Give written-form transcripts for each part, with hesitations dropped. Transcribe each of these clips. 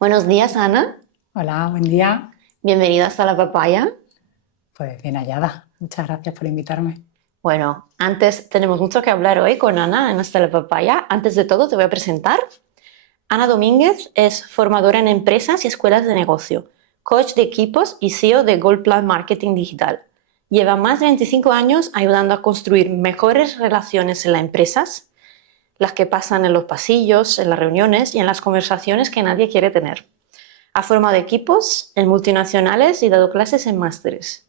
Buenos días, Ana. Hola, buen día. Bienvenida hasta la papaya. Pues bien hallada. Muchas gracias por invitarme. Bueno, antes tenemos mucho que hablar hoy con Ana en Hasta la Papaya. Antes de todo, te voy a presentar. Ana Domínguez es formadora en empresas y escuelas de negocio, coach de equipos y CEO de Gold Plan Marketing Digital. Lleva más de 25 años ayudando a construir mejores relaciones en las empresas, las que pasan en los pasillos, en las reuniones y en las conversaciones que nadie quiere tener. Ha formado equipos en multinacionales y dado clases en másteres.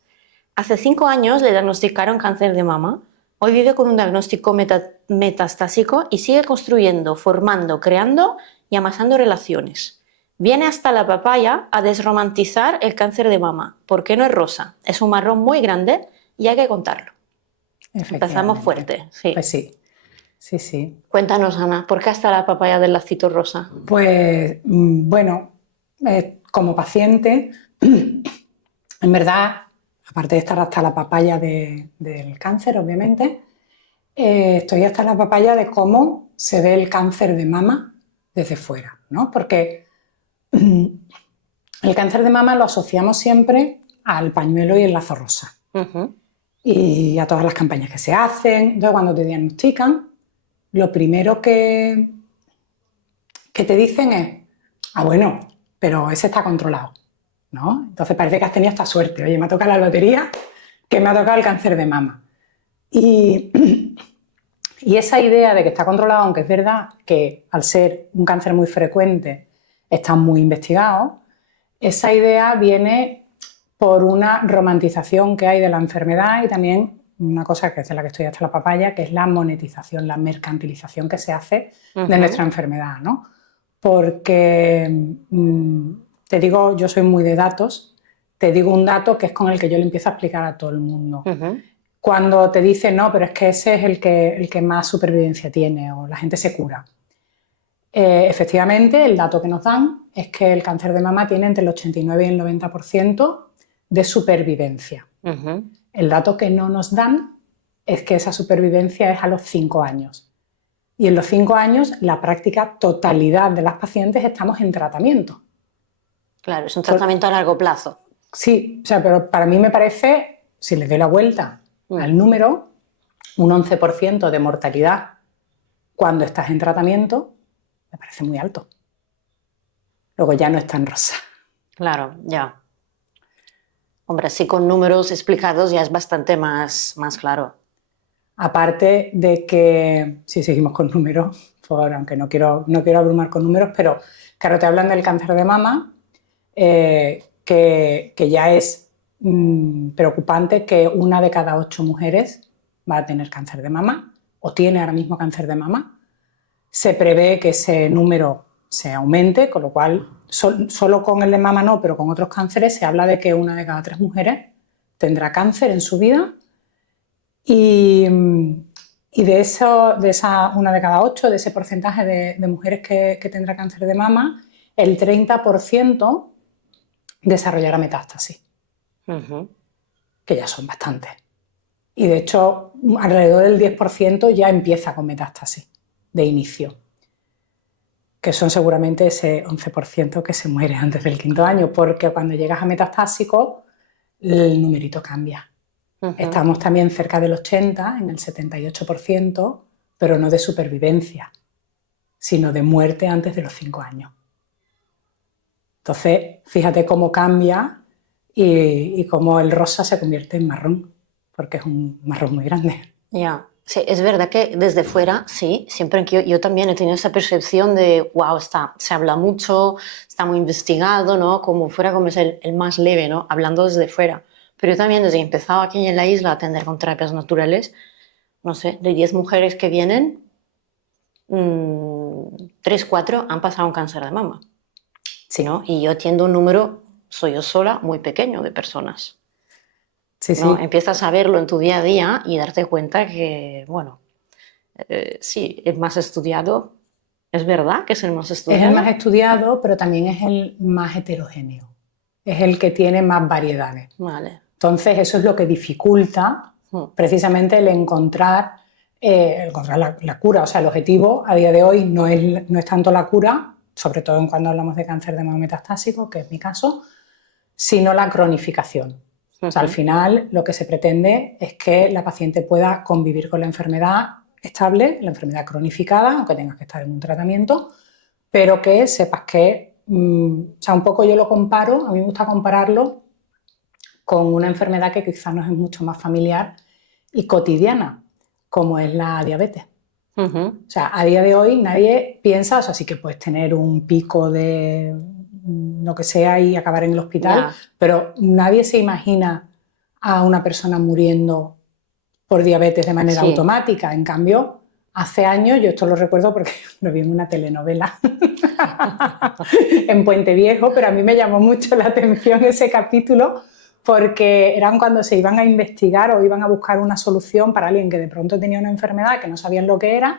Hace 5 años le diagnosticaron cáncer de mama. Hoy vive con un diagnóstico metastásico y sigue construyendo, formando, creando y amasando relaciones. Viene hasta la papaya a desromantizar el cáncer de mama, porque no es rosa, es un marrón muy grande y hay que contarlo. Empezamos Efectivamente. fuerte, sí. Pues sí, sí, sí. Cuéntanos, Ana, ¿por qué hasta la papaya del lacito rosa? Pues bueno, como paciente, en verdad, aparte de estar hasta la papaya del cáncer, obviamente, estoy hasta la papaya de cómo se ve el cáncer de mama desde fuera, ¿no? Porque el cáncer de mama lo asociamos siempre al pañuelo y el lazo rosa. Y a todas las campañas que se hacen. Entonces, cuando te diagnostican, lo primero que te dicen es, bueno, pero ese está controlado, ¿no? Entonces parece que has tenido esta suerte. Oye, me ha tocado la lotería, que me ha tocado el cáncer de mama. Y, y esa idea de que está controlado, aunque es verdad que al ser un cáncer muy frecuente, está muy investigado, esa idea viene por una romantización que hay de la enfermedad y también una cosa que es de la que estoy hasta la papaya, que es la monetización, la mercantilización que se hace de nuestra enfermedad, ¿no? Porque, te digo, yo soy muy de datos, te digo un dato que es con el que yo le empiezo a explicar a todo el mundo. Cuando te dicen, no, pero es que ese es el que más supervivencia tiene o la gente se cura. Efectivamente, el dato que nos dan es que el cáncer de mama tiene entre el 89 y el 90% de supervivencia. El dato que no nos dan es que esa supervivencia es a los 5 años. Y en los 5 años, la práctica totalidad de las pacientes estamos en tratamiento. Claro, es un tratamiento a largo plazo. Sí, o sea, pero para mí me parece, si le doy la vuelta al número, un 11% de mortalidad cuando estás en tratamiento, me parece muy alto. Luego ya no es tan rosa. Claro, ya. Hombre, así con números explicados ya es bastante más claro. Aparte de que, si seguimos con números, aunque no quiero abrumar con números, pero claro, te hablan del cáncer de mama, que ya es preocupante que 1 de cada 8 mujeres va a tener cáncer de mama o tiene ahora mismo cáncer de mama. Se prevé que ese número se aumente, con lo cual, solo con el de mama no, pero con otros cánceres se habla de que 1 de cada 3 mujeres tendrá cáncer en su vida y de esa 1 de cada 8, de ese porcentaje de mujeres que tendrá cáncer de mama, el 30% desarrollará metástasis, que ya son bastantes. Y de hecho, alrededor del 10% ya empieza con metástasis de inicio, que son seguramente ese 11% que se muere antes del 5.º año, porque cuando llegas a metastásico, el numerito cambia. Estamos también cerca del 80%, en el 78%, pero no de supervivencia, sino de muerte antes de los 5 años. Entonces, fíjate cómo cambia y cómo el rosa se convierte en marrón, porque es un marrón muy grande. Ya, sí, es verdad que desde fuera, sí, siempre que yo también he tenido esa percepción de, wow, se habla mucho, está muy investigado, ¿no? Como fuera como es el más leve, ¿no? Hablando desde fuera. Pero yo también desde que he empezado aquí en la isla a atender con terapias naturales, no sé, de 10 mujeres que vienen, 3, 4 han pasado un cáncer de mama, Sí. ¿no? Y yo atiendo un número, soy yo sola, muy pequeño de personas. Sí, ¿No? sí. Empiezas a verlo en tu día a día y darte cuenta que, bueno, sí, es más estudiado. ¿Es verdad que es el más Es el estudiado? más estudiado, pero también es el más heterogéneo. Es el que tiene más variedades. Vale. Entonces, eso es lo que dificulta precisamente el encontrar la cura. O sea, el objetivo a día de hoy no es tanto la cura, sobre todo cuando hablamos de cáncer de mama metastásico, que es mi caso, sino la cronificación. O sea, al final lo que se pretende es que la paciente pueda convivir con la enfermedad estable, la enfermedad cronificada, aunque tengas que estar en un tratamiento, pero que sepas que, o sea, un poco yo lo comparo, a mí me gusta compararlo con una enfermedad que quizás nos es mucho más familiar y cotidiana, como es la diabetes. O sea, a día de hoy nadie piensa, o sea, sí que puedes tener un pico de lo que sea y acabar en el hospital, pero nadie se imagina a una persona muriendo por diabetes de manera automática. En cambio, hace años, yo esto lo recuerdo porque lo vi en una telenovela en Puente Viejo, pero a mí me llamó mucho la atención ese capítulo porque eran cuando se iban a investigar o iban a buscar una solución para alguien que de pronto tenía una enfermedad que no sabían lo que era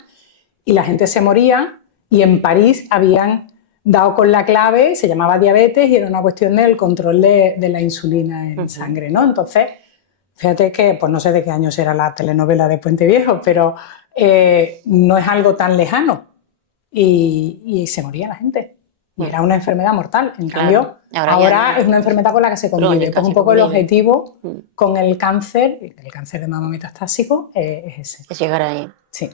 y la gente se moría, y en París habían dado con la clave, se llamaba diabetes y era una cuestión del control de la insulina en sangre, ¿no? Entonces, fíjate que, pues no sé de qué años era la telenovela de Puente Viejo, pero no es algo tan lejano y se moría la gente. Y era una enfermedad mortal. En cambio, ahora es una enfermedad con la que se convive. Pues un poco el objetivo con el cáncer de mama metastásico es ese. Es llegar ahí. Sí.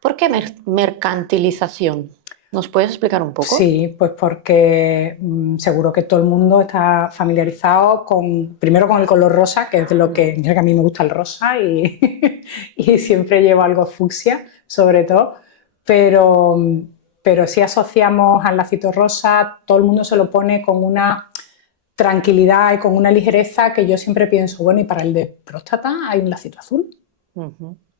¿Por qué mercantilización? ¿Nos puedes explicar un poco? Sí, pues porque seguro que todo el mundo está familiarizado primero con el color rosa, que es de lo que, mira que a mí me gusta el rosa y, y siempre llevo algo fucsia, sobre todo, pero si asociamos al lacito rosa, todo el mundo se lo pone con una tranquilidad y con una ligereza que yo siempre pienso, bueno, ¿y para el de próstata hay un lacito azul?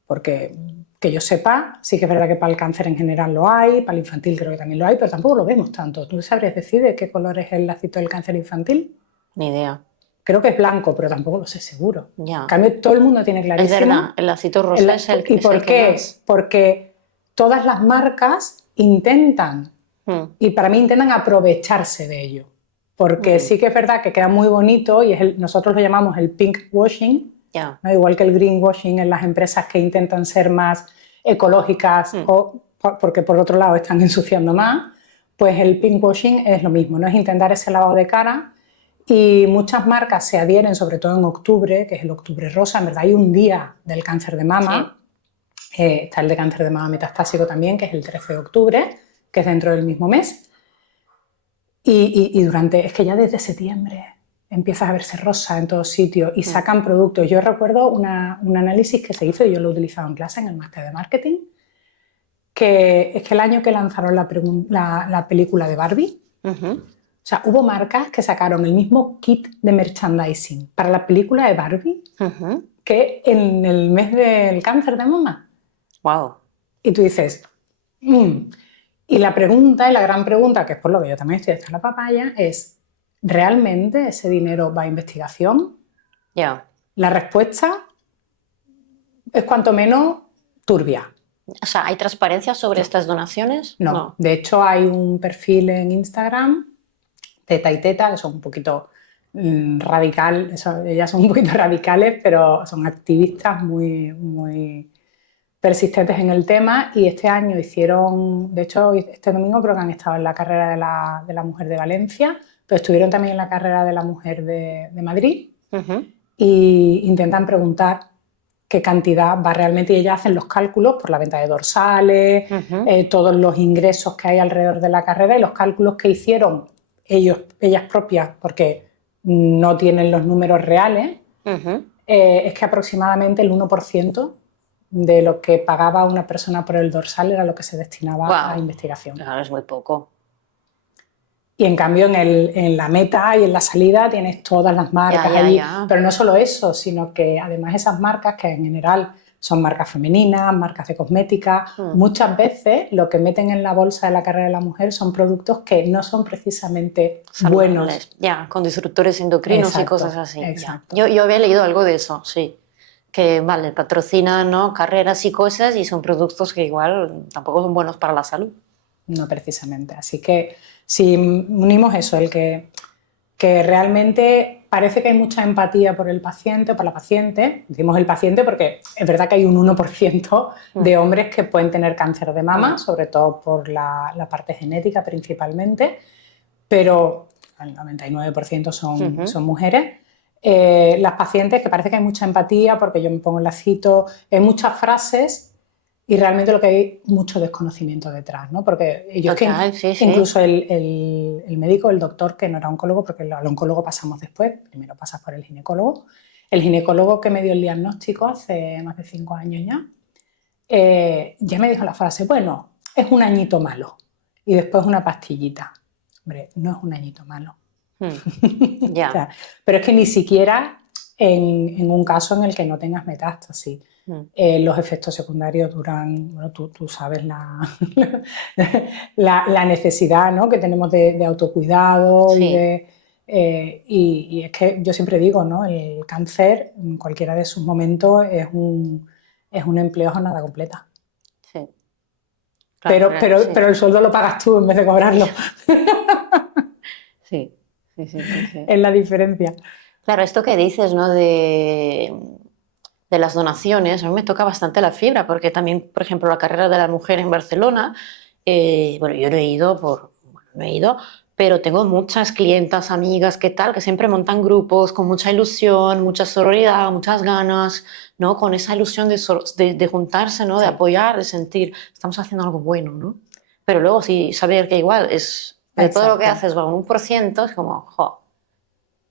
Porque que yo sepa, sí que es verdad que para el cáncer en general lo hay, para el infantil creo que también lo hay, pero tampoco lo vemos tanto. ¿Tú sabrías decir de qué color es el lacito del cáncer infantil? Ni idea. Creo que es blanco, pero tampoco lo sé seguro. Ya. En cambio, todo el mundo tiene clarísimo. Es verdad, el lacito rosa es el que... ¿Y por qué? Porque todas las marcas intentan, y para mí intentan aprovecharse de ello. Porque sí que es verdad que queda muy bonito y nosotros lo llamamos el pink washing, ¿no? Igual que el greenwashing en las empresas que intentan ser más ecológicas o porque por otro lado están ensuciando más, pues el pinkwashing es lo mismo, ¿no? Es intentar ese lavado de cara, y muchas marcas se adhieren, sobre todo en octubre, que es el octubre rosa. En verdad hay un día del cáncer de mama, está el de cáncer de mama metastásico también, que es el 13 de octubre, que es dentro del mismo mes, y es que ya desde septiembre empiezas a verse rosa en todos sitios y sacan productos. Yo recuerdo un análisis que se hizo, y yo lo he utilizado en clase en el máster de marketing, que es que el año que lanzaron la película de Barbie, o sea, hubo marcas que sacaron el mismo kit de merchandising para la película de Barbie que en el mes del cáncer de mama. Wow. Y tú dices, y la pregunta, y la gran pregunta, que es por lo que yo también estoy hasta la papaya, es, ¿realmente ese dinero va a investigación? La respuesta es cuanto menos turbia. O sea, ¿hay transparencia sobre estas donaciones? No. De hecho, hay un perfil en Instagram, Teta y Teta, que son un poquito ellas son un poquito radicales, pero son activistas muy, muy persistentes en el tema, y este año hicieron, de hecho este domingo creo que han estado en la carrera de la mujer de Valencia, pero estuvieron también en la carrera de la mujer de Madrid, y intentan preguntar qué cantidad va realmente, y ellas hacen los cálculos por la venta de dorsales, todos los ingresos que hay alrededor de la carrera, y los cálculos que hicieron ellas propias, porque no tienen los números reales, es que aproximadamente el 1% de lo que pagaba una persona por el dorsal era lo que se destinaba a investigación. Claro, es muy poco. Y en cambio en la meta y en la salida tienes todas las marcas allí. Pero no solo eso, sino que además esas marcas, que en general son marcas femeninas, marcas de cosmética, muchas veces lo que meten en la bolsa de la carrera de la mujer son productos que no son precisamente buenos. Con disruptores endocrinos y cosas así. Yo había leído algo de eso, sí. Que patrocinan, ¿no?, carreras y cosas, y son productos que igual tampoco son buenos para la salud. No precisamente. Así que si unimos eso, el que que realmente parece que hay mucha empatía por el paciente o por la paciente. Decimos el paciente porque es verdad que hay un 1% de hombres que pueden tener cáncer de mama, sobre todo por la parte genética principalmente, pero el 99% son mujeres. Las pacientes, que parece que hay mucha empatía porque yo me pongo en la cito, hay muchas frases y realmente lo que hay mucho desconocimiento detrás, ¿no? Porque ellos incluso el médico, el doctor, que no era oncólogo, porque al oncólogo pasamos después, primero pasas por el ginecólogo que me dio el diagnóstico hace más de 5 años ya me dijo la frase, bueno, es un añito malo y después una pastillita. Hombre, no es un añito malo. Ya. O sea, pero es que ni siquiera en un caso en el que no tengas metástasis. Los efectos secundarios duran, bueno, tú sabes la necesidad, ¿no?, que tenemos de autocuidado y es que yo siempre digo, ¿no?, el cáncer en cualquiera de sus momentos es un empleo a jornada completa. Sí. Claro, pero el sueldo lo pagas tú en vez de cobrarlo. Sí. Es la diferencia. Claro, esto que dices, ¿no?, de las donaciones, a mí me toca bastante la fibra, porque también, por ejemplo, la carrera de la mujer en Barcelona, bueno, yo no he ido, pero tengo muchas clientas, amigas, ¿qué tal?, que siempre montan grupos con mucha ilusión, mucha sororidad, muchas ganas, ¿no?, con esa ilusión de juntarse, ¿no?, de apoyar, de sentir, estamos haciendo algo bueno, ¿no? Pero luego, si saber que igual es de todo lo que haces va un 1%, es como,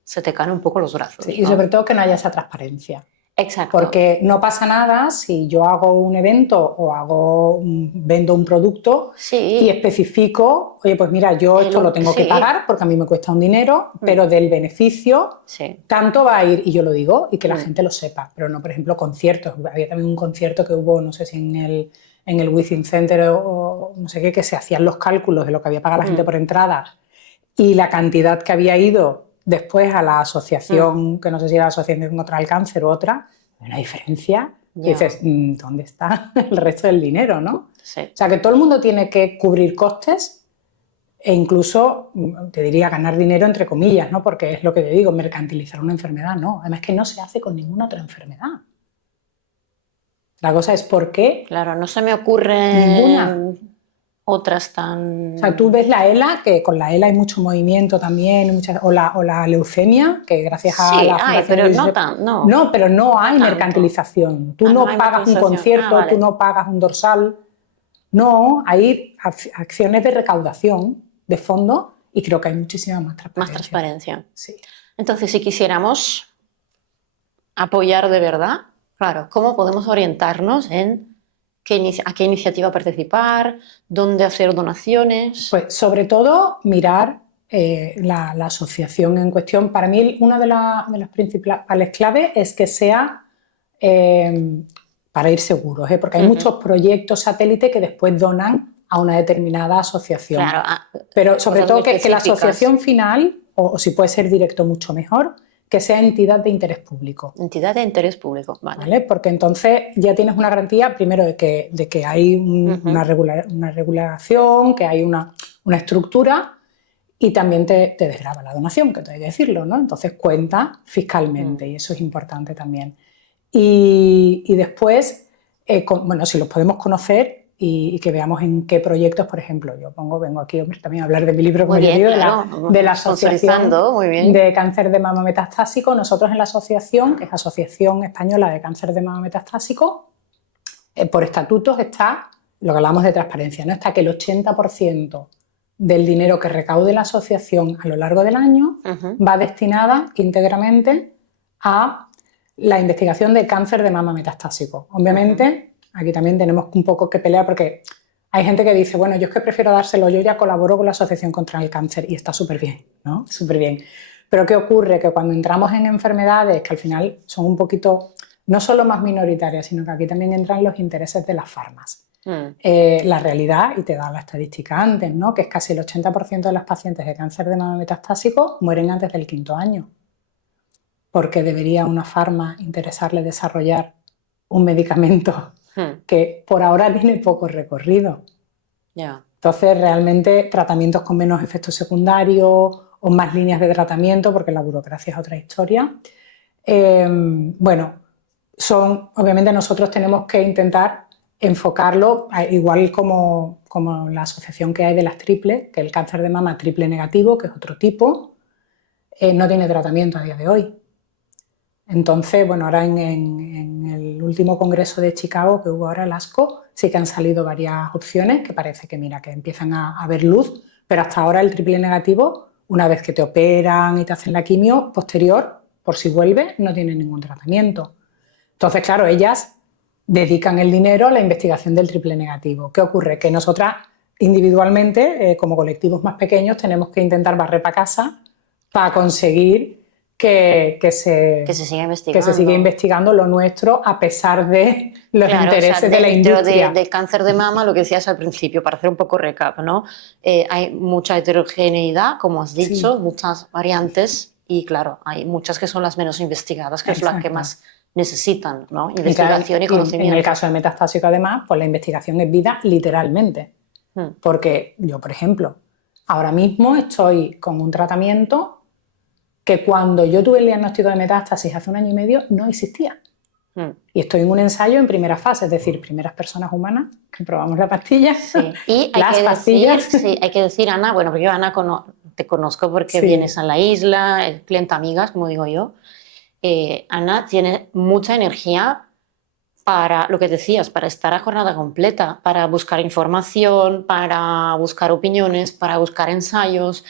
se te caen un poco los brazos. Sí, ¿no? Y sobre todo que no haya esa transparencia. Exacto. Porque no pasa nada si yo hago un evento o vendo un producto y especifico, oye, pues mira, yo esto lo tengo que pagar porque a mí me cuesta un dinero, pero del beneficio tanto va a ir, y yo lo digo, y que la gente lo sepa. Pero no, por ejemplo, conciertos. Había también un concierto que hubo, no sé si en el Within Center o no sé qué, que se hacían los cálculos de lo que había pagado la gente por entrada y la cantidad que había ido después a la asociación, que no sé si era la Asociación contra el Cáncer u otra, hay una diferencia. Y dices, ¿dónde está el resto del dinero, no? Sí. O sea, que todo el mundo tiene que cubrir costes e incluso, te diría, ganar dinero entre comillas, ¿no? Porque es lo que te digo, mercantilizar una enfermedad, no. Además que no se hace con ninguna otra enfermedad. La cosa es por qué. Claro, no se me ocurre ninguna. Otras tan... O sea, tú ves la ELA, que con la ELA hay mucho movimiento también, o la leucemia, que gracias a la Fundación... pero no, pero no hay mercantilización. Tú no pagas un concierto, tú no pagas un dorsal. No, hay acciones de recaudación de fondos y creo que hay muchísima más transparencia. Más transparencia. Sí. Entonces, si quisiéramos apoyar de verdad, claro, ¿cómo podemos orientarnos en a qué iniciativa participar, dónde hacer donaciones? Pues sobre todo mirar la asociación en cuestión. Para mí una de las principales claves es que sea para ir seguros, porque hay muchos proyectos satélite que después donan a una determinada asociación. Claro, pero sobre todo que la asociación final, o si puede ser directo mucho mejor, que sea entidad de interés público. Entidad de interés público, ¿Vale? Porque entonces ya tienes una garantía, primero, de que hay una regulación, que hay una estructura y también te desgrava la donación, que te hay que decirlo, ¿no? Entonces cuenta fiscalmente y eso es importante también. Y después, bueno, si los podemos conocer y que veamos en qué proyectos, por ejemplo, vengo aquí, hombre, también a hablar de mi libro, como yo digo, de la Asociación de Cáncer de Mama Metastásico. Nosotros en la asociación, que es Asociación Española de Cáncer de Mama Metastásico, por estatutos está lo que hablamos de transparencia, ¿no? Está que el 80% del dinero que recaude la asociación a lo largo del año va destinada íntegramente a la investigación de cáncer de mama metastásico. Obviamente, aquí también tenemos un poco que pelear porque hay gente que dice, bueno, yo es que prefiero dárselo, yo ya colaboro con la Asociación contra el Cáncer y está súper bien, ¿no? Súper bien. Pero ¿qué ocurre? Que cuando entramos en enfermedades que al final son un poquito, no solo más minoritarias, sino que aquí también entran los intereses de las farmas. La realidad, y te da la estadística antes, ¿no?, que es casi el 80% de las pacientes de cáncer de mama metastásico mueren antes del 5º año. Porque debería una farma interesarle desarrollar un medicamento que por ahora tiene poco recorrido. Entonces, realmente, tratamientos con menos efectos secundarios o más líneas de tratamiento, porque la burocracia es otra historia. Bueno, obviamente nosotros tenemos que intentar enfocarlo, igual como la asociación que hay de las triples, que el cáncer de mama triple negativo, que es otro tipo, no tiene tratamiento a día de hoy. Entonces, bueno, ahora en el último congreso de Chicago que hubo ahora, el ASCO, sí que han salido varias opciones que parece que, mira, que empiezan a ver luz, pero hasta ahora el triple negativo, una vez que te operan y te hacen la quimio, posterior, por si vuelve, no tiene ningún tratamiento. Entonces, claro, ellas dedican el dinero a la investigación del triple negativo. ¿Qué ocurre? Que nosotras individualmente, como colectivos más pequeños, tenemos que intentar barrer para casa para conseguir que se siga investigando lo nuestro a pesar de los intereses de la industria. Del cáncer de mama, lo que decías al principio, para hacer un poco recap, ¿no? Hay mucha heterogeneidad, como has dicho, muchas variantes y, claro, hay muchas que son las menos investigadas, que es las que más necesitan, ¿no? Investigación y conocimiento. En el caso de metastásico, además, pues la investigación es vida literalmente. Porque yo, por ejemplo, ahora mismo estoy con un tratamiento que cuando yo tuve el diagnóstico de metástasis hace 1 año y medio no existía. Y estoy en un ensayo en primera fase, es decir, primeras personas humanas que probamos la pastilla. Sí. Y hay que decir, Ana, bueno, porque yo, Ana, te conozco porque vienes a la isla, clienta amigas, como digo yo. Ana tiene mucha energía para lo que decías, para estar a jornada completa, para buscar información, para buscar opiniones, para buscar ensayos.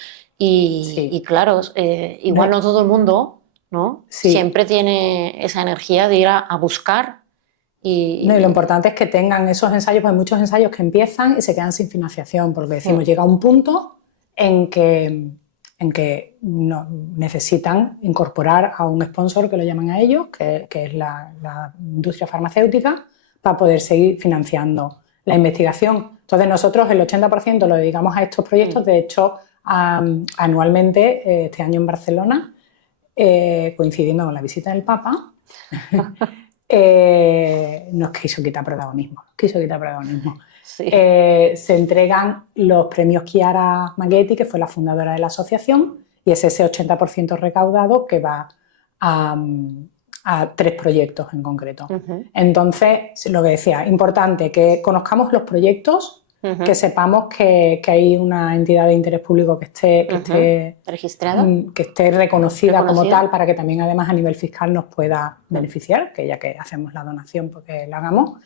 Y claro, igual no todo el mundo, ¿no? Siempre tiene esa energía de ir a buscar. Y lo importante es que tengan esos ensayos, porque hay muchos ensayos que empiezan y se quedan sin financiación, porque decimos, llega un punto en que no, necesitan incorporar a un sponsor, que lo llaman a ellos, que es la industria farmacéutica, para poder seguir financiando la investigación. Entonces nosotros el 80% lo dedicamos a estos proyectos. De hecho, anualmente, este año en Barcelona, coincidiendo con la visita del Papa, nos quiso quitar protagonismo. Sí. Se entregan los premios Chiara Maghetti, que fue la fundadora de la asociación, y es ese 80% recaudado que va a 3 proyectos en concreto. Entonces, lo que decía, importante que conozcamos los proyectos, que sepamos que hay una entidad de interés público que esté registrada, que esté reconocida como tal, para que también además a nivel fiscal nos pueda beneficiar, que ya que hacemos la donación, porque la hagamos,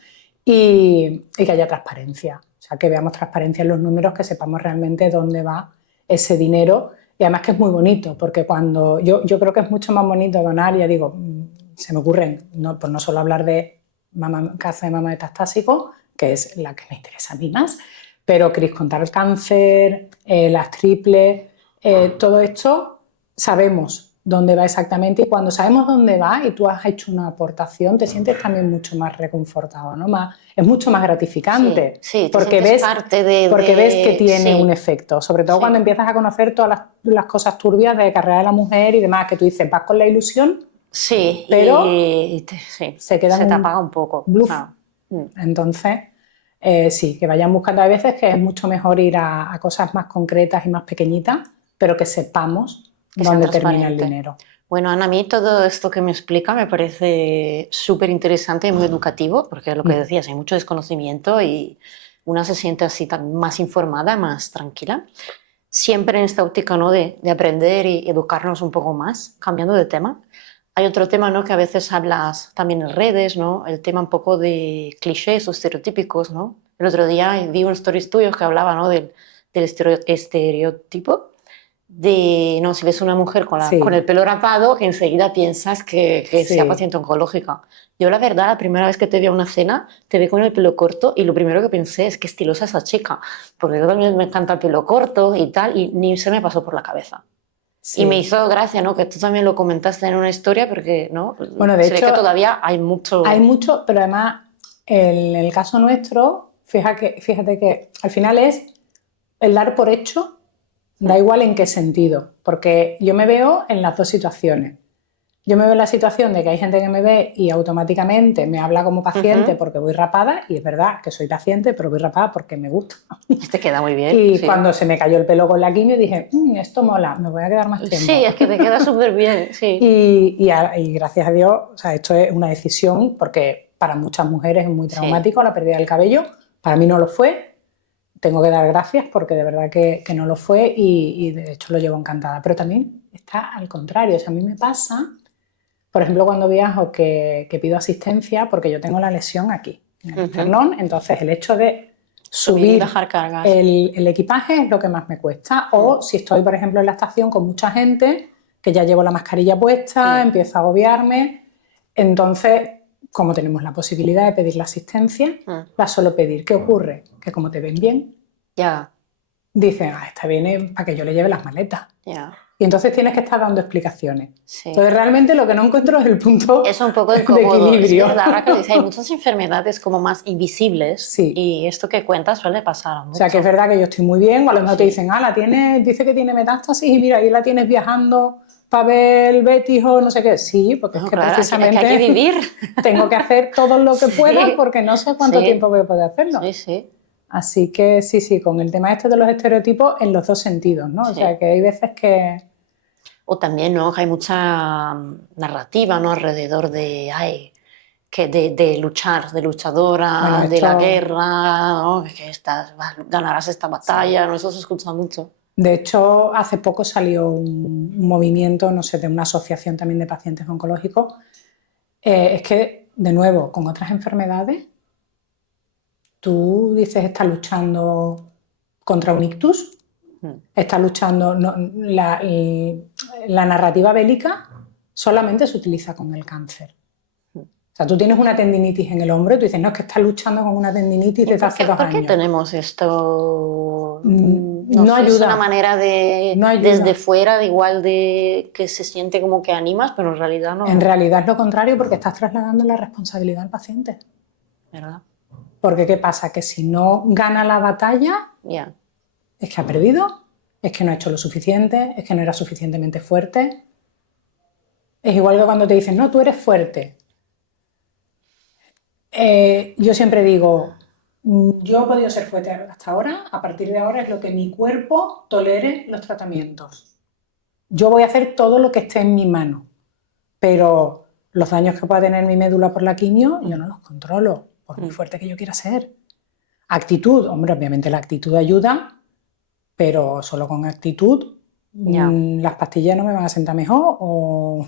y que haya transparencia, o sea, que veamos transparencia en los números, que sepamos realmente dónde va ese dinero. Y además que es muy bonito, porque cuando yo creo que es mucho más bonito donar, ya digo, se me ocurren, pues no solo hablar de cáncer de mama metastásico, que es la que me interesa a mí más, pero queréis contar el cáncer, las triples, todo esto sabemos dónde va exactamente, y cuando sabemos dónde va y tú has hecho una aportación, te sientes también mucho más reconfortado, ¿no? Es mucho más gratificante, porque ves que tiene un efecto, sobre todo cuando empiezas a conocer todas las cosas turbias de carrera de la mujer y demás, que tú dices, vas con la ilusión, pero se te apaga un poco. Bluff. Entonces, sí, que vayan buscando. A veces que es mucho mejor ir a cosas más concretas y más pequeñitas, pero que sepamos dónde termina el dinero. Bueno, Ana, a mí todo esto que me explica me parece súper interesante y muy educativo, porque lo que decías, hay mucho desconocimiento y una se siente así más informada, más tranquila. Siempre en esta óptica, ¿no?, de aprender y educarnos un poco más, cambiando de tema. Hay otro tema, ¿no?, que a veces hablas también en redes, ¿no?, el tema un poco de clichés o estereotípicos, ¿no? El otro día vi unos stories tuyos que hablaba, ¿no?, del estereotipo de, no, si ves una mujer con el pelo rapado, que enseguida piensas que sea paciente oncológica. Yo, la verdad, la primera vez que te vi a una cena, te vi con el pelo corto y lo primero que pensé es qué estilosa esa chica, porque yo también me encanta el pelo corto y tal, y ni se me pasó por la cabeza. Y me hizo gracia, ¿no?, que tú también lo comentaste en una historia, porque, ¿no?, bueno, de hecho, ve que todavía hay mucho... Hay mucho, pero además, en el caso nuestro, fíjate que al final es el dar por hecho. Da igual en qué sentido, porque yo me veo en las dos situaciones. yo me veo en la situación de que hay gente que me ve y automáticamente me habla como paciente porque voy rapada, y es verdad que soy paciente, pero voy rapada porque me gusta. Te queda muy bien. Y sí. cuando se me cayó el pelo con la quimio dije, esto mola, me voy a quedar más tiempo. Sí, es que te queda súper bien, sí. Y gracias a Dios, o sea, esto es una decisión porque para muchas mujeres es muy traumático la pérdida del cabello. Para mí no lo fue. Tengo que dar gracias porque de verdad que no lo fue y de hecho lo llevo encantada. Pero también está al contrario. O sea, a mí me pasa, por ejemplo, cuando viajo que pido asistencia porque yo tengo la lesión aquí, en el esternón. Entonces, el hecho de subir y bajar cargas. el equipaje es lo que más me cuesta. O si estoy, por ejemplo, en la estación con mucha gente, que ya llevo la mascarilla puesta, empiezo a agobiarme. Entonces, como tenemos la posibilidad de pedir la asistencia, la suelo pedir. ¿Qué ocurre? Que como te ven bien, dicen, esta viene para que yo le lleve las maletas. Y entonces tienes que estar dando explicaciones. Entonces realmente lo que no encuentro es el punto es un poco de incómodo. equilibrio. Es verdad que hay muchas enfermedades como más invisibles y esto que cuentas suele pasar mucho. O sea, que es verdad que yo estoy muy bien, o a lo mejor te dicen, dice que tiene metástasis y mira, ahí la tienes viajando para ver el Betis o no sé qué. Sí, porque es que precisamente es que hay que vivir. tengo que hacer todo lo que pueda porque no sé cuánto tiempo voy a poder hacerlo. Así que sí, con el tema este de los estereotipos en los dos sentidos, ¿no? O sea, que hay veces que... O también, ¿no? Hay mucha narrativa, ¿no? Alrededor de luchar, de luchadora, de la guerra, ¿no? Que ganarás esta batalla, ¿no? Eso se escucha mucho. De hecho, hace poco salió un movimiento, no sé, de una asociación también de pacientes oncológicos. Es que, de nuevo, con otras enfermedades, tú dices, estás luchando contra un ictus, estás luchando... la narrativa bélica solamente se utiliza con el cáncer. O sea, tú tienes una tendinitis en el hombro y tú dices, no, es que estás luchando con una tendinitis desde hace 2 años. ¿Por qué tenemos esto? No ayuda. Es una manera de, desde fuera, de igual de que se siente como que animas, pero en realidad no. En realidad es lo contrario porque estás trasladando la responsabilidad al paciente. ¿Verdad? Porque ¿qué pasa? Que si no gana la batalla, es que ha perdido, es que no ha hecho lo suficiente, es que no era suficientemente fuerte. Es igual que cuando te dicen, no, tú eres fuerte. Yo siempre digo, yo he podido ser fuerte hasta ahora, a partir de ahora es lo que mi cuerpo tolere los tratamientos. Yo voy a hacer todo lo que esté en mi mano, pero los daños que pueda tener mi médula por la quimio, yo no los controlo, por muy fuerte que yo quiera ser. Actitud, hombre, obviamente la actitud ayuda, pero solo con actitud las pastillas no me van a sentar mejor.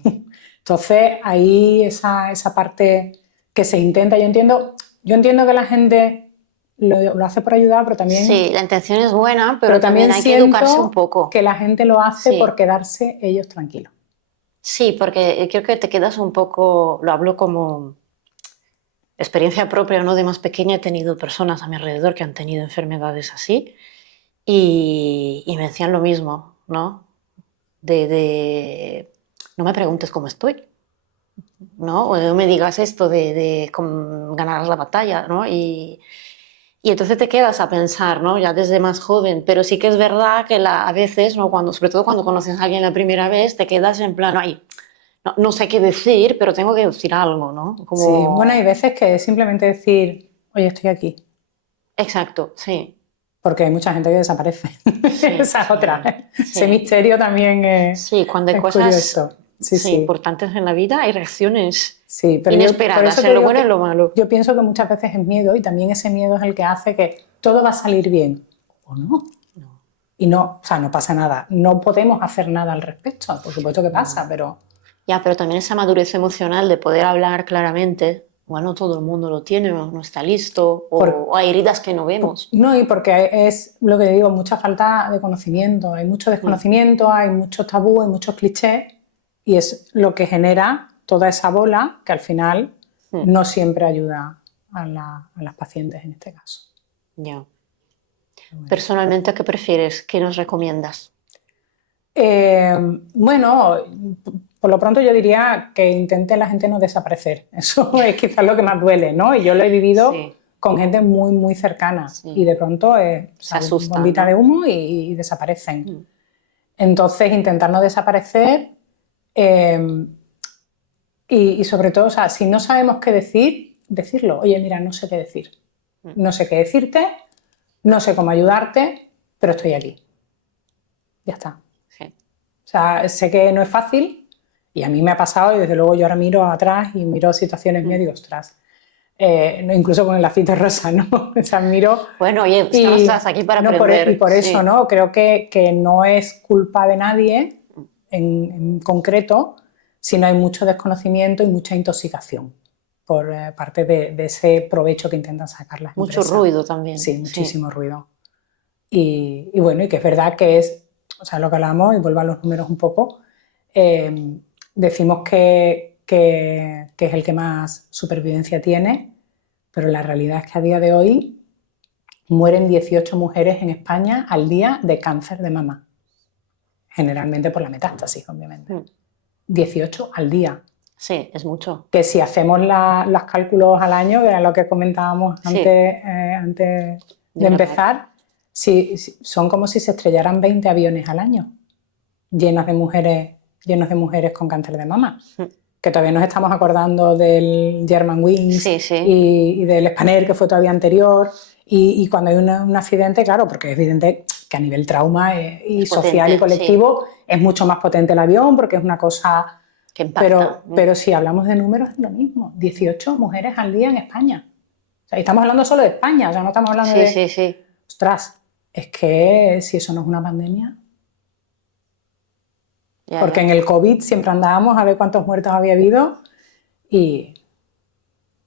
Entonces, ahí esa parte que se intenta, yo entiendo que la gente lo hace por ayudar, pero también... Sí, la intención es buena, pero también hay que educarse un poco. Que la gente lo hace por quedarse ellos tranquilos. Sí, porque creo que te quedas un poco, lo hablo como experiencia propia, ¿no? De más pequeña he tenido personas a mi alrededor que han tenido enfermedades así y me decían lo mismo, ¿no? No me preguntes cómo estoy, ¿no? O no me digas esto de cómo ganarás la batalla, ¿no? Y entonces te quedas a pensar, ¿no? Ya desde más joven, pero sí que es verdad que a veces, ¿no? Sobre todo cuando conoces a alguien la primera vez, te quedas en plan, ay, no sé qué decir, pero tengo que decir algo, ¿no? Sí, bueno, hay veces que es simplemente decir, oye, estoy aquí. Exacto, sí. Porque hay mucha gente que desaparece. Esa es otra. Ese misterio también es cuando hay cosas curioso. importantes en la vida, hay reacciones pero inesperadas, en lo bueno y en lo malo. Yo pienso que muchas veces es miedo y también ese miedo es el que hace que todo va a salir bien. ¿O no? Y no, o sea, no pasa nada. No podemos hacer nada al respecto. Por supuesto que pasa, pero... Ya, pero también esa madurez emocional de poder hablar claramente, bueno, todo el mundo lo tiene, no está listo, o hay heridas que no vemos. No, y porque es lo que digo, mucha falta de conocimiento. Hay mucho desconocimiento, hay muchos tabú, hay muchos clichés, y es lo que genera toda esa bola que al final no siempre ayuda a las pacientes en este caso. Ya. Personalmente, ¿qué prefieres? ¿Qué nos recomiendas? Bueno, por lo pronto yo diría que intente la gente no desaparecer. Eso es quizás lo que más duele, ¿no? Y yo lo he vivido con gente muy, muy cercana y de pronto se asustan, bombita de humo y desaparecen. Entonces, intentar no desaparecer Y sobre todo, o sea, si no sabemos qué decir, decirlo. Oye, mira, no sé qué decir. No sé qué decirte, no sé cómo ayudarte, pero estoy aquí. Ya está. Sí. O sea, sé que no es fácil y a mí me ha pasado y desde luego yo ahora miro atrás y miro situaciones mías y digo, ostras, incluso con el lacito rosa, ¿no? O sea, miro... Bueno, oye, es que no estás aquí para no, aprender. y por eso, sí. ¿no? Creo que no es culpa de nadie en concreto, sino hay mucho desconocimiento y mucha intoxicación por parte de ese provecho que intentan sacar las Mucho empresas. ruido también. Sí, muchísimo ruido. Y bueno, y que es verdad que es, o sea, lo que hablamos, y vuelvo a los números un poco, decimos que es el que más supervivencia tiene, pero la realidad es que a día de hoy mueren 18 mujeres en España al día de cáncer de mama, generalmente por la metástasis, obviamente. 18 al día. Sí, es mucho. Que si hacemos los cálculos al año, que era lo que comentábamos antes de empezar, son como si se estrellaran 20 aviones al año llenos de mujeres con cáncer de mama. Que todavía nos estamos acordando del Germanwings y del Spanair, que fue todavía anterior. Y cuando hay un accidente, claro, porque es evidente que a nivel trauma y social potente, y colectivo es mucho más potente el avión porque es una cosa... Que impacta. Pero si hablamos de números es lo mismo. 18 mujeres al día en España. O sea, y estamos hablando solo de España, o sea, no estamos hablando de... Ostras, es que si eso no es una pandemia... Porque en el COVID siempre andábamos a ver cuántos muertos había habido y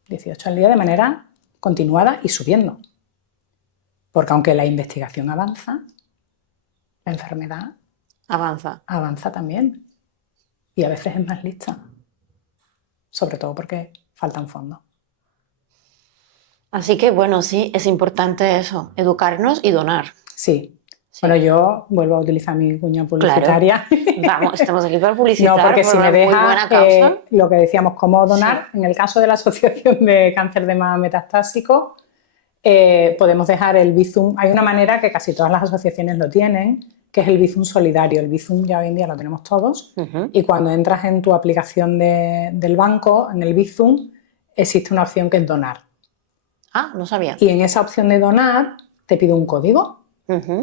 18 al día de manera continuada y subiendo. Porque aunque la investigación avanza, la enfermedad avanza también. Y a veces es más lista. Sobre todo porque faltan fondos. Así que bueno, sí, es importante eso, educarnos y donar. Sí. Bueno, yo vuelvo a utilizar mi cuña publicitaria. Claro. Vamos, estamos aquí para publicitar. No, porque si me deja, muy buena causa. Lo que decíamos, cómo donar, en el caso de la Asociación de Cáncer de Mama Metastásico, podemos dejar el Bizum. Hay una manera que casi todas las asociaciones lo tienen, que es el Bizum solidario. El Bizum ya hoy en día lo tenemos todos. Y cuando entras en tu aplicación del banco, en el Bizum, existe una opción que es donar. Ah, no sabía. Y en esa opción de donar te pide un código.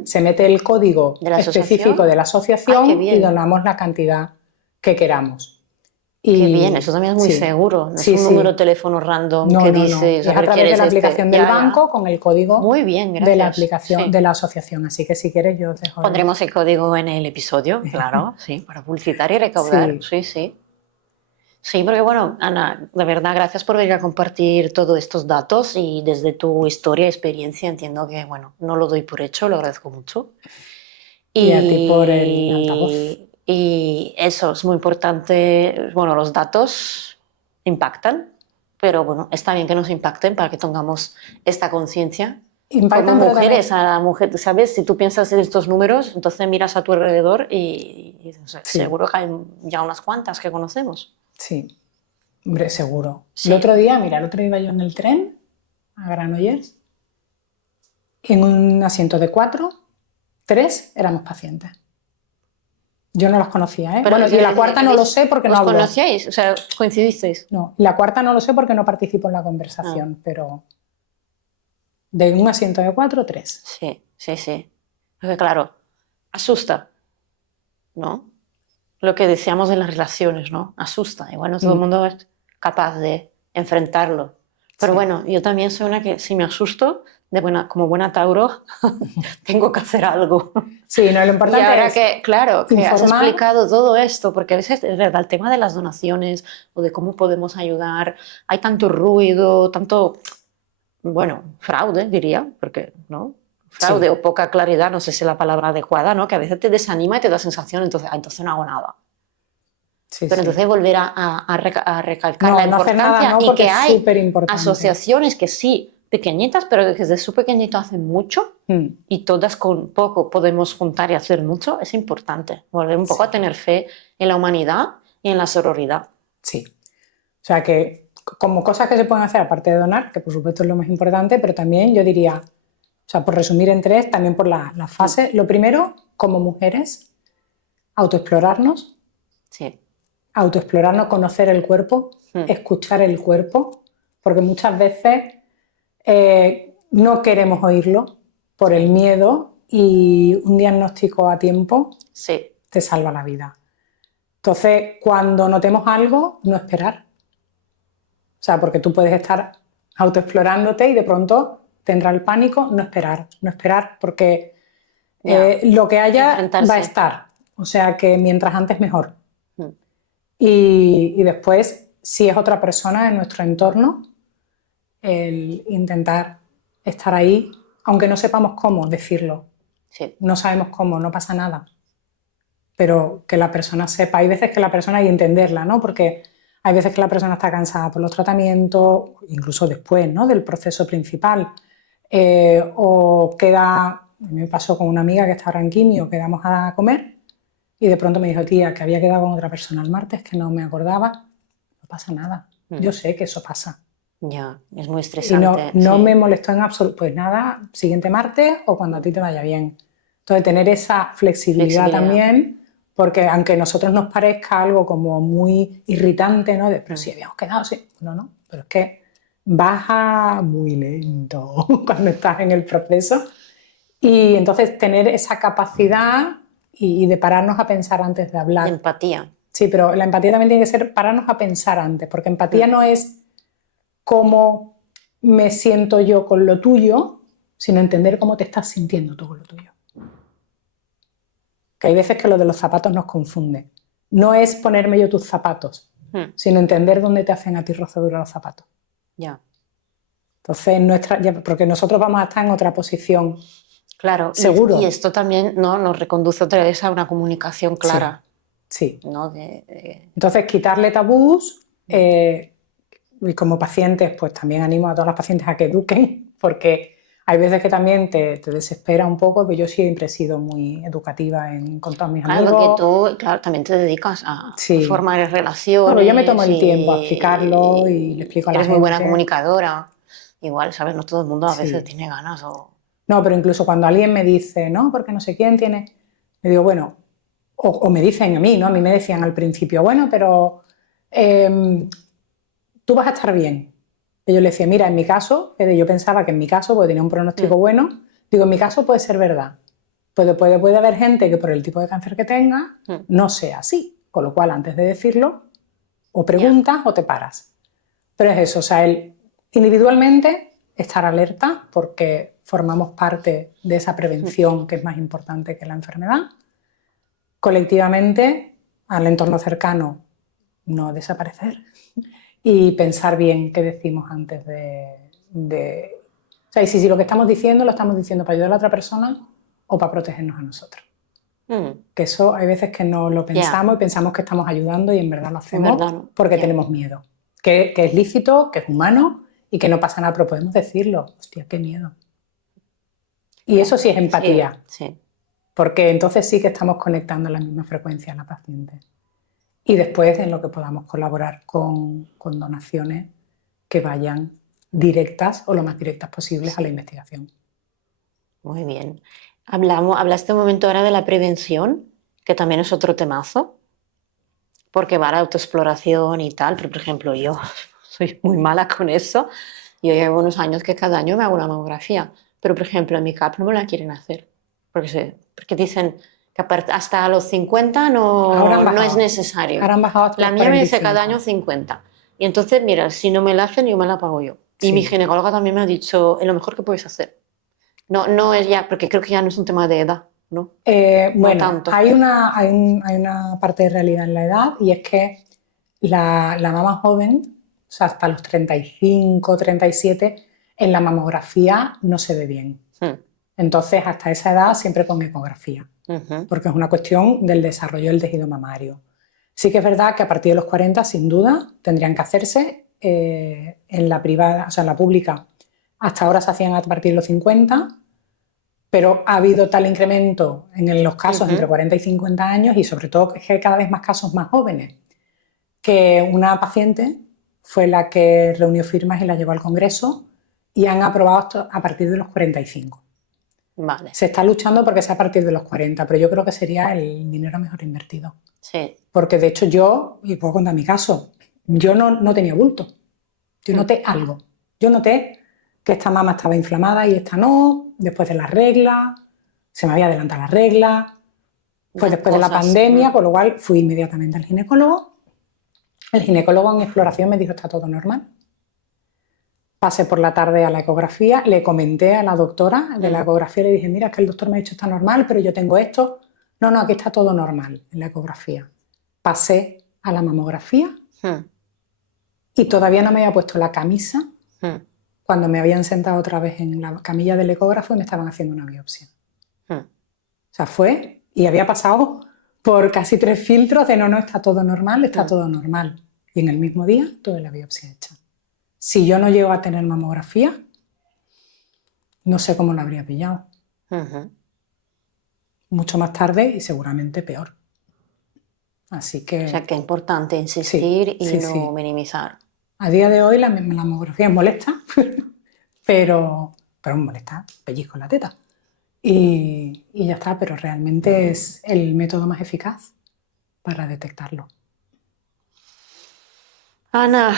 Se mete el código específico de la asociación y donamos la cantidad que queramos. Qué bien, eso también es muy seguro. No es un número de teléfono random que dice... Es a través de la aplicación del banco con el código muy bien, de la aplicación de la asociación. Así que si quieres yo os dejo... Pondremos el código en el episodio, claro, sí, para publicitar y recaudar. Sí. Sí, porque bueno, Ana, de verdad, gracias por venir a compartir todos estos datos y desde tu historia y experiencia entiendo que, bueno, no lo doy por hecho, lo agradezco mucho. Y a ti por el altavoz. Y eso es muy importante, bueno, los datos impactan, pero bueno, está bien que nos impacten para que tengamos esta conciencia. Como mujeres, a la mujer, ¿sabes? Si tú piensas en estos números, entonces miras a tu alrededor y seguro que hay ya unas cuantas que conocemos. Sí, hombre, seguro. El otro día iba yo en el tren a Granollers, en un asiento de 4, 3 éramos pacientes. Yo no los conocía, ¿eh? Bueno, y la cuarta no lo sé porque no habló. ¿Los conocíais? O sea, ¿coincidisteis? No, la cuarta no lo sé porque no participo en la conversación, pero de un asiento de 4, 3. Sí. Porque claro, asusta, ¿no? Lo que decíamos de las relaciones, ¿no? Asusta. Y bueno, todo el mundo es capaz de enfrentarlo. Pero bueno, yo también soy una que si me asusto, como buena Tauro, tengo que hacer algo. Sí, no, lo importante y ahora es que, claro, que has explicado todo esto, porque a veces es verdad, el tema de las donaciones o de cómo podemos ayudar, hay tanto ruido, tanto, bueno, fraude, diría, porque, ¿no? Fraude o poca claridad, no sé si es la palabra adecuada, ¿no? Que a veces te desanima y te da sensación, entonces no hago nada. Pero entonces volver a recalcar la importancia y que hay asociaciones que sí, pequeñitas, pero que desde su pequeñito hacen mucho y todas con poco podemos juntar y hacer mucho, es importante. Volver un poco a tener fe en la humanidad y en la sororidad. Sí. O sea que como cosas que se pueden hacer aparte de donar, que por supuesto es lo más importante, pero también yo diría, o sea, por resumir en 3, también por la fase, lo primero, como mujeres, autoexplorarnos. Sí. autoexplorarnos, conocer el cuerpo, escuchar el cuerpo, porque muchas veces no queremos oírlo por el miedo y un diagnóstico a tiempo te salva la vida. Entonces, cuando notemos algo, no esperar. O sea, porque tú puedes estar autoexplorándote y de pronto te entra el pánico, no esperar porque lo que haya va a estar. O sea, que mientras antes mejor. Y después, si es otra persona en nuestro entorno, el intentar estar ahí, aunque no sepamos cómo decirlo. No sabemos cómo, no pasa nada. Pero que la persona sepa. Hay veces que la persona hay que entenderla, ¿no? Porque hay veces que la persona está cansada por los tratamientos, incluso después, ¿no?, del proceso principal. O queda... A mí me pasó con una amiga que está ahora en quimio, quedamos a comer y de pronto me dijo, tía, que había quedado con otra persona el martes, que no me acordaba. No pasa nada. Yo sé que eso pasa. Ya, es muy estresante. Y no me molestó en absoluto. Pues nada, siguiente martes o cuando a ti te vaya bien. Entonces, tener esa flexibilidad también, porque aunque a nosotros nos parezca algo como muy irritante, ¿no? Pero si habíamos quedado, sí. No, pero es que baja muy lento cuando estás en el proceso. Y entonces tener esa capacidad y de pararnos a pensar antes de hablar. Empatía. Sí, pero la empatía también tiene que ser pararnos a pensar antes, porque empatía no es cómo me siento yo con lo tuyo, sino entender cómo te estás sintiendo tú con lo tuyo. Que hay veces que lo de los zapatos nos confunde. No es ponerme yo tus zapatos, sino entender dónde te hacen a ti rozadura los zapatos. Ya. Entonces, porque nosotros vamos a estar en otra posición. Claro, seguro. Y esto también, ¿no?, nos reconduce otra vez a una comunicación clara. Sí. ¿No? Entonces, quitarle tabús, y como pacientes, pues también animo a todas las pacientes a que eduquen, porque hay veces que también te desespera un poco, pero yo siempre he sido muy educativa con todos mis amigos. Claro, porque tú, también te dedicas a formar relaciones. No, yo me tomo el tiempo a explicarlo y le explico a la gente. Eres muy buena comunicadora. Igual, ¿sabes? No todo el mundo a veces tiene ganas o... No, pero incluso cuando alguien me dice, no, porque no sé quién tiene... Le digo, bueno, o me dicen a mí, ¿no? A mí me decían al principio, bueno, pero tú vas a estar bien. Y yo le decía, mira, en mi caso, yo pensaba que en mi caso, porque tenía un pronóstico bueno, digo, en mi caso puede ser verdad. Puede haber gente que por el tipo de cáncer que tenga no sea así. Con lo cual, antes de decirlo, o preguntas o te paras. Pero es eso, o sea, individualmente estar alerta porque formamos parte de esa prevención que es más importante que la enfermedad. Colectivamente, al entorno cercano, no desaparecer y pensar bien qué decimos antes de... O sea, y si lo que estamos diciendo lo estamos diciendo para ayudar a la otra persona o para protegernos a nosotros. Que eso hay veces que no lo pensamos y pensamos que estamos ayudando y en verdad lo hacemos porque tenemos miedo. Que es lícito, que es humano y que no pasa nada, pero podemos decirlo. Hostia, qué miedo. Y eso sí es empatía. Sí. Porque entonces sí que estamos conectando en la misma frecuencia a la paciente. Y después en lo que podamos colaborar con donaciones que vayan directas o lo más directas posibles a la investigación. Muy bien. Hablaste un momento ahora de la prevención, que también es otro temazo, porque va a la autoexploración y tal, pero por ejemplo yo soy muy mala con eso. Yo llevo unos años que cada año me hago una mamografía, pero por ejemplo en mi CAP no me la quieren hacer, porque dicen que hasta los 50 no es necesario. Ahora han bajado hasta la los mía 45. me dice cada año 50. Y entonces, mira, si no me la hacen, yo me la pago yo. Y mi ginecóloga también me ha dicho, es lo mejor que puedes hacer. No es ya, porque creo que ya no es un tema de edad, ¿no? Bueno, tanto. hay una parte de realidad en la edad y es que la mama joven, o sea, hasta los 35, 37, en la mamografía no se ve bien. Entonces, hasta esa edad siempre con ecografía, porque es una cuestión del desarrollo del tejido mamario. Sí que es verdad que a partir de los 40, sin duda, tendrían que hacerse en la privada, o sea, en la pública. Hasta ahora se hacían a partir de los 50, pero ha habido tal incremento en los casos entre 40 y 50 años y sobre todo que hay cada vez más casos más jóvenes, que una paciente fue la que reunió firmas y la llevó al Congreso y han aprobado esto a partir de los 45. Vale, Se está luchando porque sea a partir de los 40, pero yo creo que sería el dinero mejor invertido. sí. Porque de hecho yo, y puedo contar mi caso, yo no tenía bulto. Yo noté algo. Yo noté que esta mama estaba inflamada y esta no, después de la regla, se me había adelantado la regla, fue después de la pandemia, por lo cual fui inmediatamente al ginecólogo. El ginecólogo en exploración me dijo, está todo normal. Pasé por la tarde a la ecografía, le comenté a la doctora de la ecografía, le dije, mira, es que el doctor me ha dicho está normal, pero yo tengo esto. No, aquí está todo normal en la ecografía. Pasé a la mamografía y todavía no me había puesto la camisa cuando me habían sentado otra vez en la camilla del ecógrafo y me estaban haciendo una biopsia. O sea, fue y había pasado por casi 3 filtros de no, está todo normal, está todo normal. Y en el mismo día tuve la biopsia hecha. Si yo no llego a tener mamografía, no sé cómo lo habría pillado. Mucho más tarde y seguramente peor. Así que... O sea, que es importante insistir y no minimizar. A día de hoy la mamografía molesta, pero molesta, pellizco en la teta. Y ya está, pero realmente es el método más eficaz para detectarlo. Ana,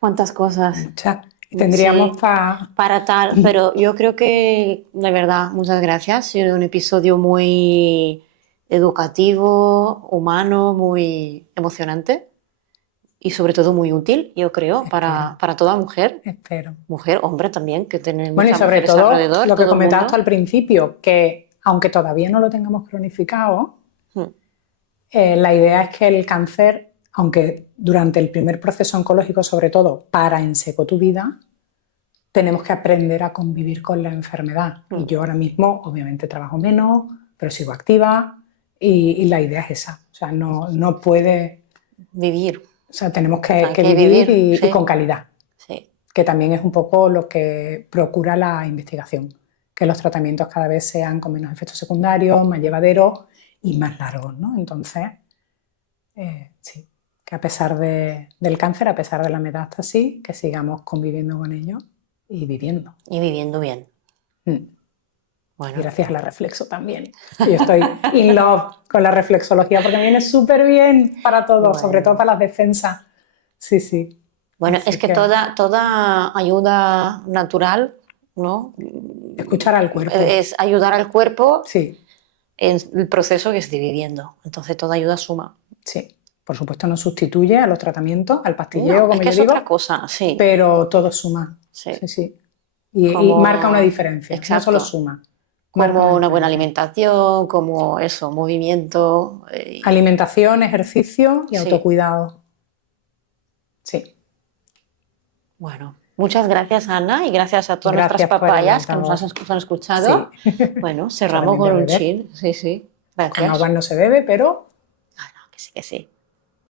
cuántas cosas. Muchas. Tendríamos para tal, pero yo creo que, de verdad, muchas gracias. Ha sido un episodio muy educativo, humano, muy emocionante y sobre todo muy útil, yo creo, para toda mujer. Espero. Mujer, hombre también, que tenemos bueno, y sobre todo alrededor. Lo que comentaste al principio, que aunque todavía no lo tengamos cronificado, la idea es que el cáncer, aunque durante el primer proceso oncológico, sobre todo, para en seco tu vida, tenemos que aprender a convivir con la enfermedad. Y yo ahora mismo, obviamente, trabajo menos, pero sigo activa y la idea es esa. O sea, no puede... Vivir. O sea, tenemos que vivir y con calidad. Sí. Que también es un poco lo que procura la investigación. Que los tratamientos cada vez sean con menos efectos secundarios, más llevaderos y más largos, ¿no? Entonces, sí, que a pesar del cáncer, a pesar de la metástasis, que sigamos conviviendo con ello y viviendo. Y viviendo bien. Bueno. Y gracias a la reflexo también. Yo estoy in love con la reflexología porque me viene súper bien para todos, sobre todo para las defensas. Sí, sí. Bueno, así es que toda ayuda natural, ¿no? Escuchar al cuerpo. Es ayudar al cuerpo sí. en el proceso que esté viviendo. Entonces toda ayuda suma. Sí. Por supuesto no sustituye a los tratamientos, al pastilleo, no, como es que yo es digo, otra cosa, sí. Pero todo suma. Sí. Sí, sí. Y marca una diferencia, exacto. no solo suma. Como una buena alimentación, como eso, movimiento. Alimentación, ejercicio y autocuidado. Sí. Bueno, muchas gracias, Ana, y gracias a todas nuestras papayas que nos han escuchado. Sí. Bueno, cerramos con un chin. Sí, sí. Gracias. Con agua no se bebe, pero... Ah, no, que sí, que sí.